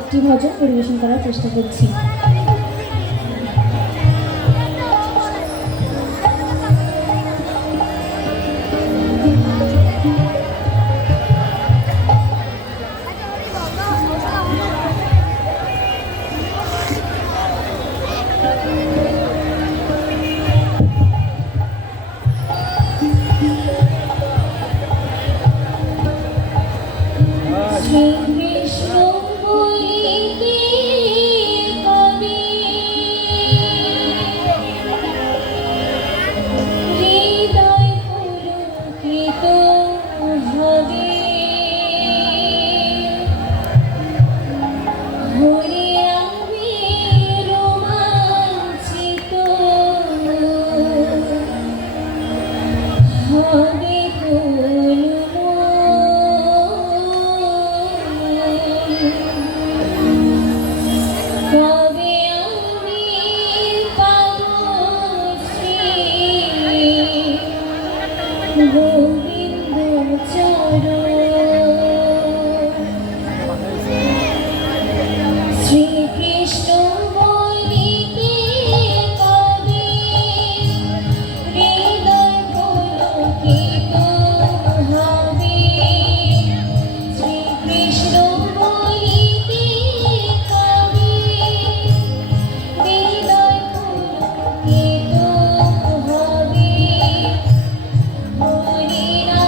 একটি ভজন পরিবেশন করার চেষ্টা করছি। Medina.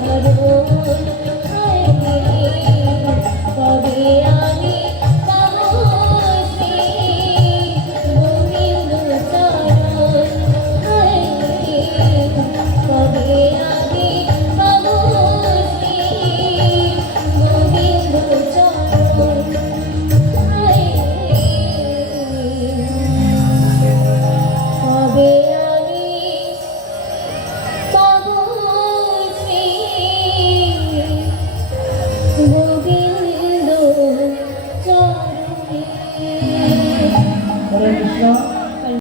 사랑